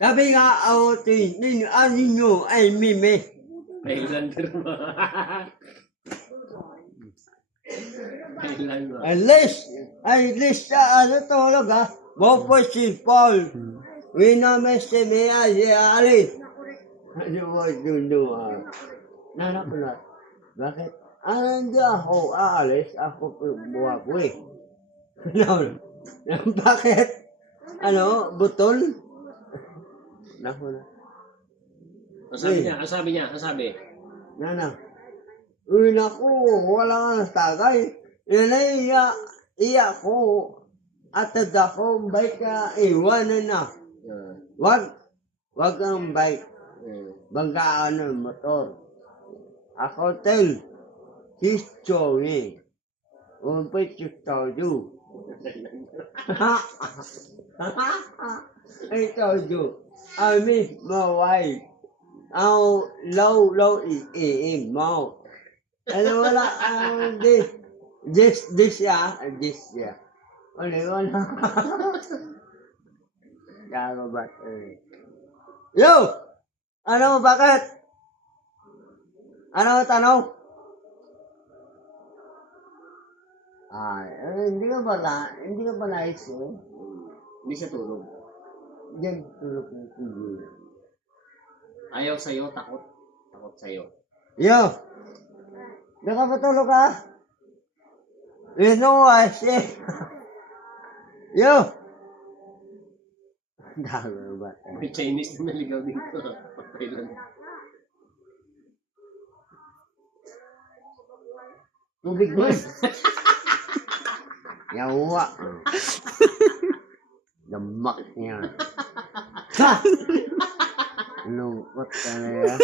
Sabi nga, ninyo ay mime. Highlander mo. Highlander mo. At least sa tulog ha. Bopo si Paul. Winames si Mia si Ali. Ano mo dulo ha? Nanak ko na. Bakit? Hindi ako aalis. Ako buwa ko eh. Bakit? Butol? Naku na. Ang sabi. Nana. Uy, naku, wala nga tagay. Yan ay iya ko. Atad ako, bike ka, iwanan na. Wag ang bike. Banggaan ng motor. Ako tel. Histo eh. Umpit yung todo. I told you. I miss my wife. Ang low mo. Wala, this ya. Wala. Gago ba? Yo! Bakit? Tanong? Hindi ka ba nais eh? Hindi siya tulog. Diyan tulog ng TV. Ayaw sa'yo, takot. Takot sa'yo. Yo! Nakapatulog ka? Shit. Yo! Gago ba? May Chinese na naligaw dito. Patay lang. Tubig mo. Yawa. Damak niya. Ha! Lungkot ka na yan.